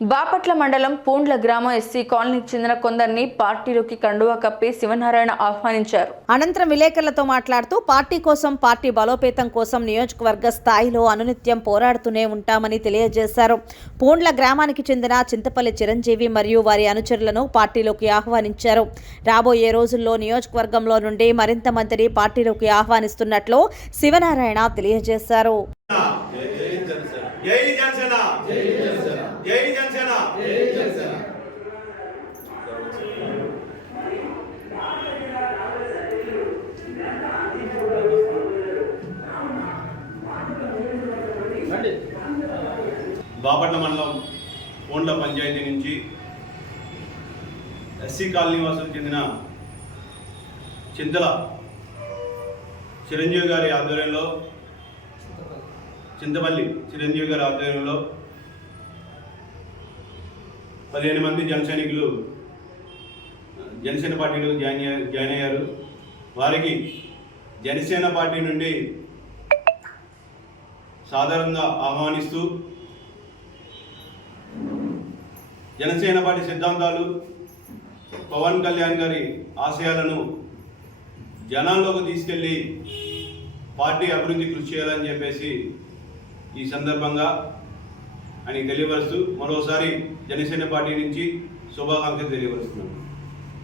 బాపట్ల మండలం పూండ్ల గ్రామం ఎస్సీ కాలనీకి చెందిన కొందరిని పార్టీలోకి కండువా కప్పి శివనారాయణ ఆహ్వానించారు. అనంతరం విలేకరులతో మాట్లాడుతూ పార్టీ కోసం పార్టీ బలోపేతం కోసం నియోజకవర్గ స్థాయిలో అనునిత్యం పోరాడుతూనే ఉంటామని తెలియజేశారు. పూండ్ల గ్రామానికి చెందిన చింతపల్లి చిరంజీవి మరియు వారి అనుచరులను పార్టీలోకి ఆహ్వానించారు. రాబోయే రోజుల్లో నియోజకవర్గంలో నుండి మరింత మందిని పార్టీలోకి ఆహ్వానిస్తున్నట్లు శివనారాయణ తెలియజేశారు జై జనసేన జై జనసేన బాపట్ల మండలం కోండ్ల పంచాయతీ నుంచి ఎస్సీ కాలనీ వాసులకు చెందిన చింతల చిరంజీవి గారి ఆధ్వర్యంలో చింతపల్లి చిరంజీవి గారి ఆధ్వర్యంలో పదిహేను మంది జనసైనికులు జనసేన పార్టీలో జాయిన్ జాయిన్ అయ్యారు. వారికి జనసేన పార్టీ నుండి సాధారణంగా ఆహ్వానిస్తూ జనసేన పార్టీ సిద్ధాంతాలు పవన్ కళ్యాణ్ గారి ఆశయాలను జనాల్లోకి తీసుకెళ్ళి పార్టీ అభివృద్ధి కృషి చేయాలని చెప్పేసి ఈ సందర్భంగా అని తెలియపరుస్తూ మరోసారి జనసేన పార్టీ నుంచి శుభాకాంక్షలు తెలియపరుస్తున్నాను.